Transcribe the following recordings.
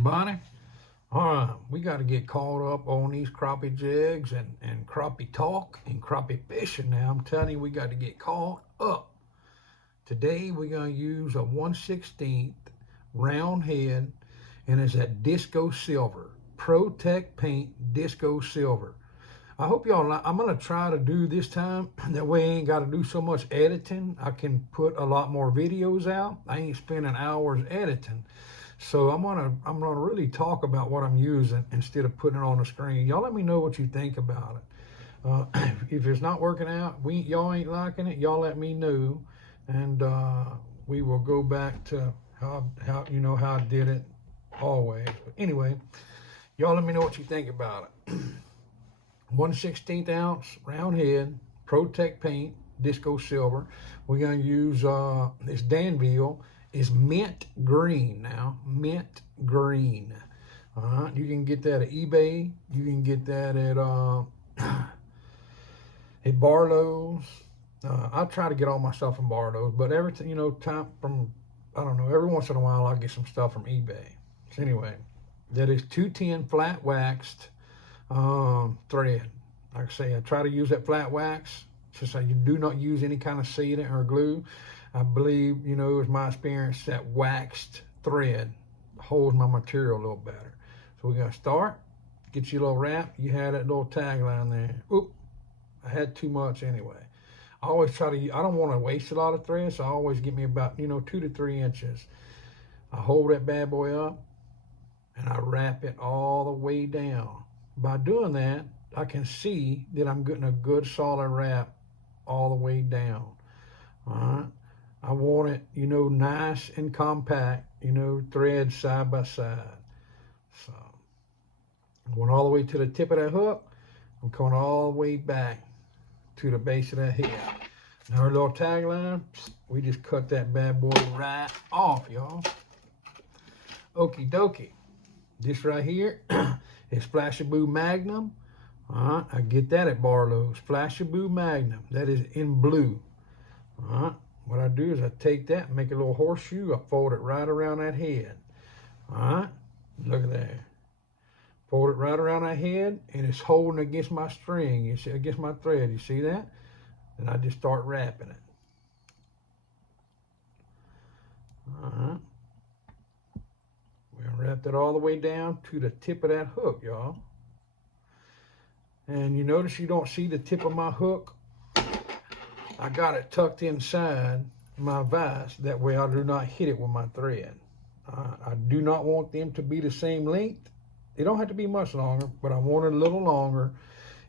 everybody. All right, we got to get caught up on these crappie jigs and crappie talk and crappie fishing now. I'm telling you, we got to get caught up. Today, we're going to use a 1/16 round head, and it's that Disco Silver. Protect Paint Disco Silver. I hope y'all like. I'm going to try to do this time. That way I ain't got to do so much editing. I can put a lot more videos out. I ain't spending hours editing. So I'm gonna really talk about what I'm using instead of putting it on the screen. Y'all let me know what you think about it. If it's not working out, y'all ain't liking it, y'all let me know, and we will go back to how I did it always. But anyway, y'all let me know what you think about it. 1/16 ounce round head, Protect Paint Disco Silver. We're gonna use this Danville. Is mint green now, mint green. All right, you can get that at eBay. You can get that at Barlow's. I try to get all my stuff from Barlow's, but everything, time from, I don't know, every once in a while I get some stuff from eBay. So anyway, that is 210 flat waxed thread. Like I say, I try to use that flat wax since I do not use any kind of sealant or glue. I believe, it's my experience that waxed thread holds my material a little better. So we're going to start. Get you a little wrap. You had that little tagline there. Oop, I had too much anyway. I always try to, I don't want to waste a lot of thread, so I always get me about, 2 to 3 inches. I hold that bad boy up, and I wrap it all the way down. By doing that, I can see that I'm getting a good solid wrap all the way down. All right. I want it, nice and compact, thread side by side. So I'm going all the way to the tip of that hook. I'm coming all the way back to the base of that head. Now our little tagline, we just cut that bad boy right off, y'all. Okie dokie. This right here is Flashaboo Magnum. All right, I get that at Barlow's. Flashaboo Magnum. That is in blue. All right. What I do is I take that and make a little horseshoe. I fold it right around that head. All right, look at that. Fold it right around that head, and it's holding against my string. You see, against my thread. You see that? And I just start wrapping it. All right. We're gonna wrap that all the way down to the tip of that hook, y'all. And you notice you don't see the tip of my hook. I got it tucked inside my vise. That way I do not hit it with my thread. I do not want them to be the same length. They don't have to be much longer, but I want it a little longer.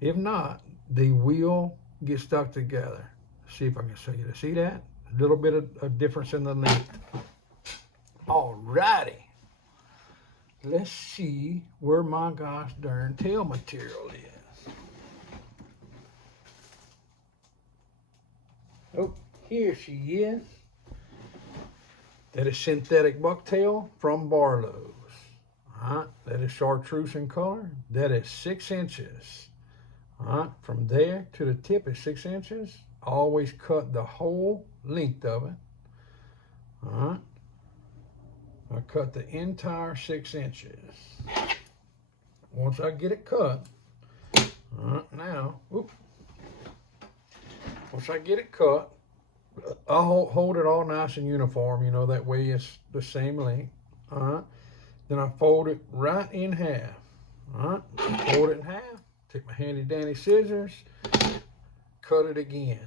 If not, they will get stuck together. See if I can show you. See that? A little bit of a difference in the length. Alrighty. Let's see where my gosh darn tail material is. Oh, here she is. That is synthetic bucktail from Barlow's. All right, that is chartreuse in color. That is 6 inches. All right, from there to the tip is 6 inches. Always cut the whole length of it. All right, I cut the entire 6 inches. Once I get it cut, all right, now, whoop. Once I get it cut, I'll hold it all nice and uniform, that way it's the same length. All right. Then I fold it right in half. All right. Fold it in half. Take my handy dandy scissors, cut it again.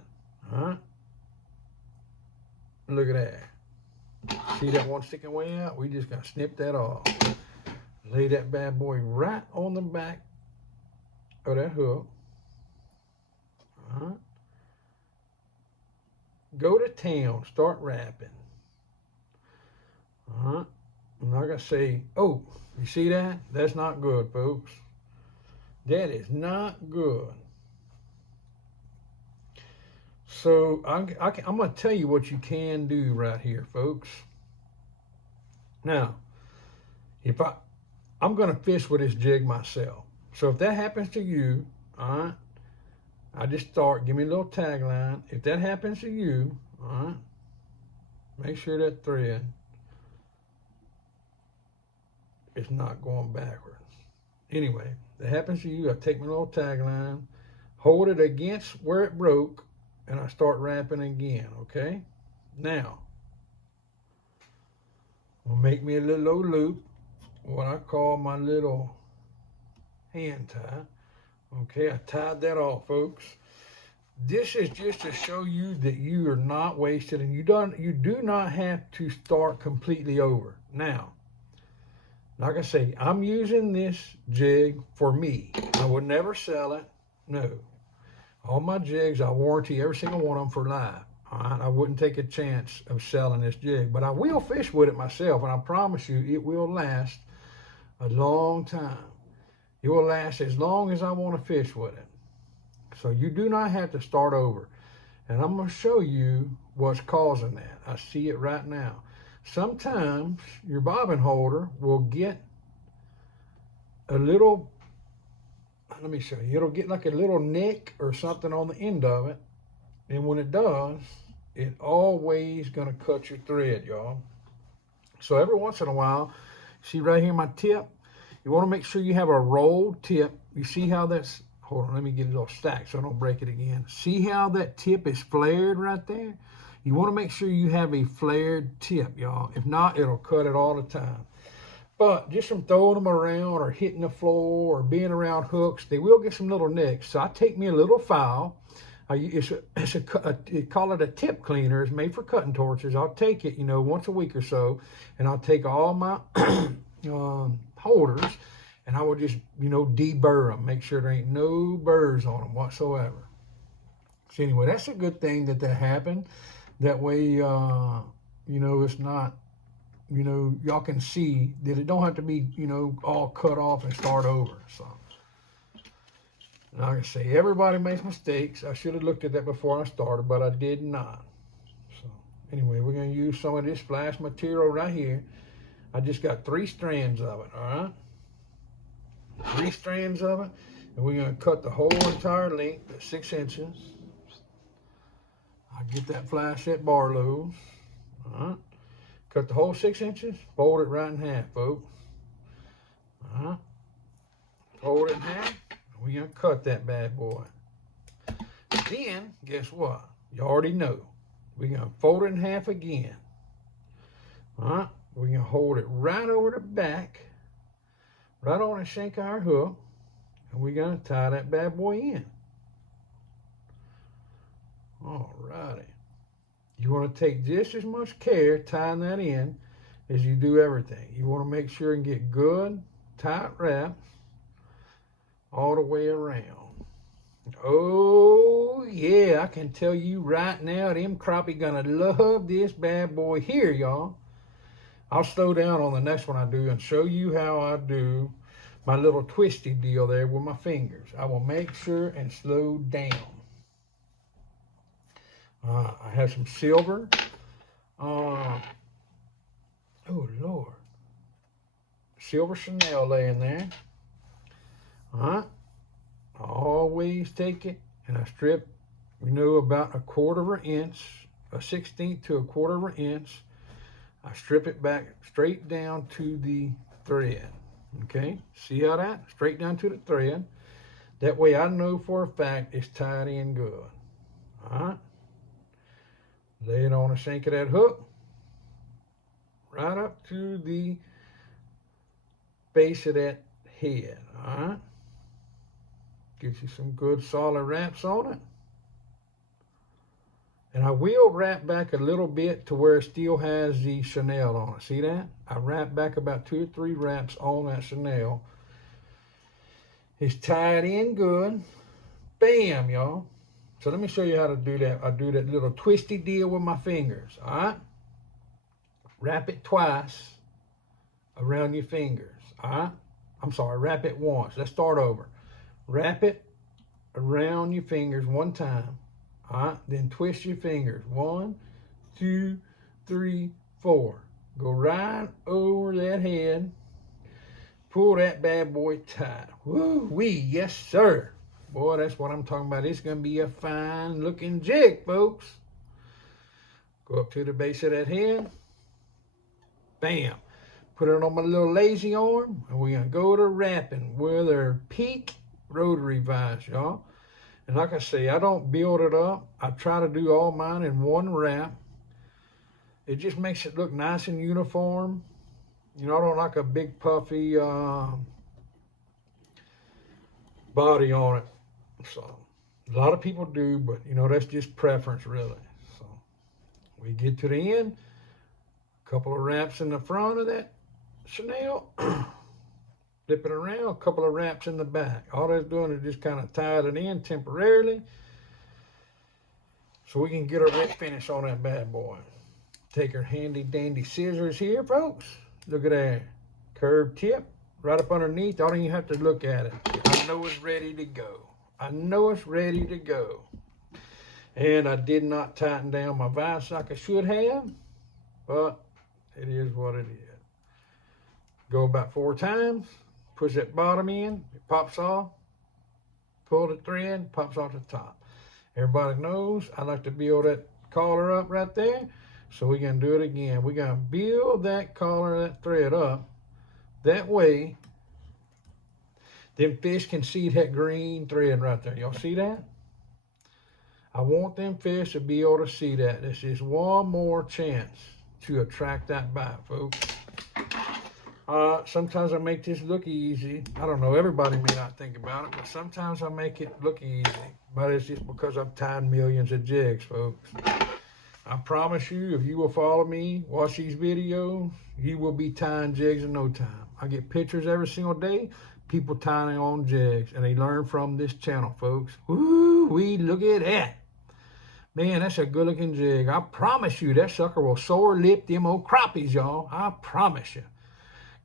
All right. Look at that. See that one sticking way out? We just got to snip that off. Lay that bad boy right on the back of that hook. All right. Go to town, start wrapping. All right. I'm not going to say, oh, you see that? That's not good, folks. That is not good. So I'm going to tell you what you can do right here, folks. Now, I'm going to fish with this jig myself. So if that happens to you, all right, I just start, give me a little tagline. If that happens to you, all right, make sure that thread it's not going backwards. Anyway, that happens to you. I take my little tagline, hold it against where it broke, and I start wrapping again, okay? Now, I'll make me a little old loop, what I call my little hand tie. Okay, I tied that off, folks. This is just to show you that you are not wasted, and you do not have to start completely over. Now, like I say, I'm using this jig for me. I would never sell it. No. All my jigs, I warranty every single one of them for life. All right? I wouldn't take a chance of selling this jig, but I will fish with it myself, and I promise you it will last a long time. It will last as long as I want to fish with it. So you do not have to start over. And I'm going to show you what's causing that. I see it right now. Sometimes your bobbin holder will get a little, let me show you, it'll get like a little nick or something on the end of it. And when it does, it always going to cut your thread, y'all. So every once in a while, see right here my tip, you want to make sure you have a rolled tip. You see how that's, hold on, let me get it all stacked so I don't break it again. See how that tip is flared right there? You want to make sure you have a flared tip, y'all. If not, it'll cut it all the time. But just from throwing them around or hitting the floor or being around hooks, they will get some little nicks. So I take me a little file. They call it a tip cleaner. It's made for cutting torches. I'll take it, once a week or so, and I'll take all my holders, and I will just, deburr them. Make sure there ain't no burrs on them whatsoever. So anyway, that's a good thing that happened. That way, it's not, y'all can see that it don't have to be, all cut off and start over. So, like I say, everybody makes mistakes. I should have looked at that before I started, but I did not. So, anyway, we're going to use some of this flash material right here. I just got 3 strands of it, all right? 3 strands of it, and we're going to cut the whole entire length at 6 inches. I get that flash at Barlow's, all right? Cut the whole 6 inches, fold it right in half, folks. All right? Fold it in half, and we're going to cut that bad boy. Then, guess what? You already know. We're going to fold it in half again. All right? We're going to hold it right over the back, right on the shank of our hook, and we're going to tie that bad boy in. All righty. You want to take just as much care tying that in as you do everything. You want to make sure and get good, tight wraps all the way around. Oh, yeah, I can tell you right now, them crappie going to love this bad boy here, y'all. I'll slow down on the next one I do and show you how I do my little twisty deal there with my fingers. I will make sure and slow down. I have some silver. Oh, Lord. Silver Chanel laying there. I always take it and I strip, about 1/4 inch, a 1/16 to 1/4 inch. I strip it back straight down to the thread. Okay, see how that? Straight down to the thread. That way I know for a fact it's tied in good. All right. Lay it on the shank of that hook, right up to the base of that head, all right? Get you some good solid wraps on it. And I will wrap back a little bit to where it still has the Chanel on it. See that? I wrap back about 2 or 3 wraps on that Chanel. It's tied in good. Bam, y'all. So let me show you how to do that. I do that little twisty deal with my fingers, all right? Wrap it twice around your fingers, all right? I'm sorry, wrap it once. Let's start over. Wrap it around your fingers one time, all right? Then twist your fingers. 1, 2, 3, 4. Go right over that head. Pull that bad boy tight. Woo wee, yes sir. Boy, that's what I'm talking about. It's going to be a fine looking jig, folks. Go up to the base of that head. Bam. put it on my little lazy arm, and we're going to go to wrapping with our peak rotary vise, y'all. And like I say, I don't build it up. I try to do all mine in one wrap. It just makes it look nice and uniform. You know, I don't like a big puffy body on it. So a lot of people do, but you know, that's just preference really. So we get to the end, a couple of wraps in the front of that chenille, flip it around, a couple of wraps in the back. All that's doing is just kind of tied it in temporarily so we can get our wet finish on that bad boy. Take our handy dandy scissors here, folks. Look at that curved tip right up underneath. I don't even have to look at it. I know it's ready to go. I know it's ready to go. And I did not tighten down my vise like I should have, but it is what it is. Go about 4 times, push that bottom in, it pops off, pull the thread, pops off the top. Everybody knows I like to build that collar up right there. So we're going to do it again. We're going to build that collar, that thread up. That way, them fish can see that green thread right there. Y'all see that? I want them fish to be able to see that. This is one more chance to attract that bite, folks. Sometimes I make this look easy. I don't know. Everybody may not think about it, but sometimes I make it look easy. But it's just because I've tied millions of jigs, folks. I promise you, if you will follow me, watch these videos, you will be tying jigs in no time. I get pictures every single day, people tying their own jigs, and they learn from this channel, folks. Woo wee, look at that. Man, that's a good looking jig. I promise you, that sucker will sore lip them old crappies, y'all. I promise you.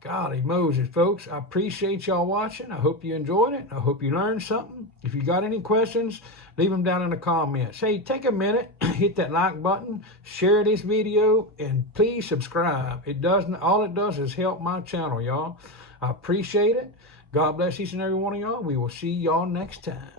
Golly Moses, folks, I appreciate y'all watching. I hope you enjoyed it. I hope you learned something. If you got any questions, leave them down in the comments. Hey, take a minute, hit that like button, share this video, and please subscribe. All it does is help my channel, y'all. I appreciate it. God bless each and every one of y'all. We will see y'all next time.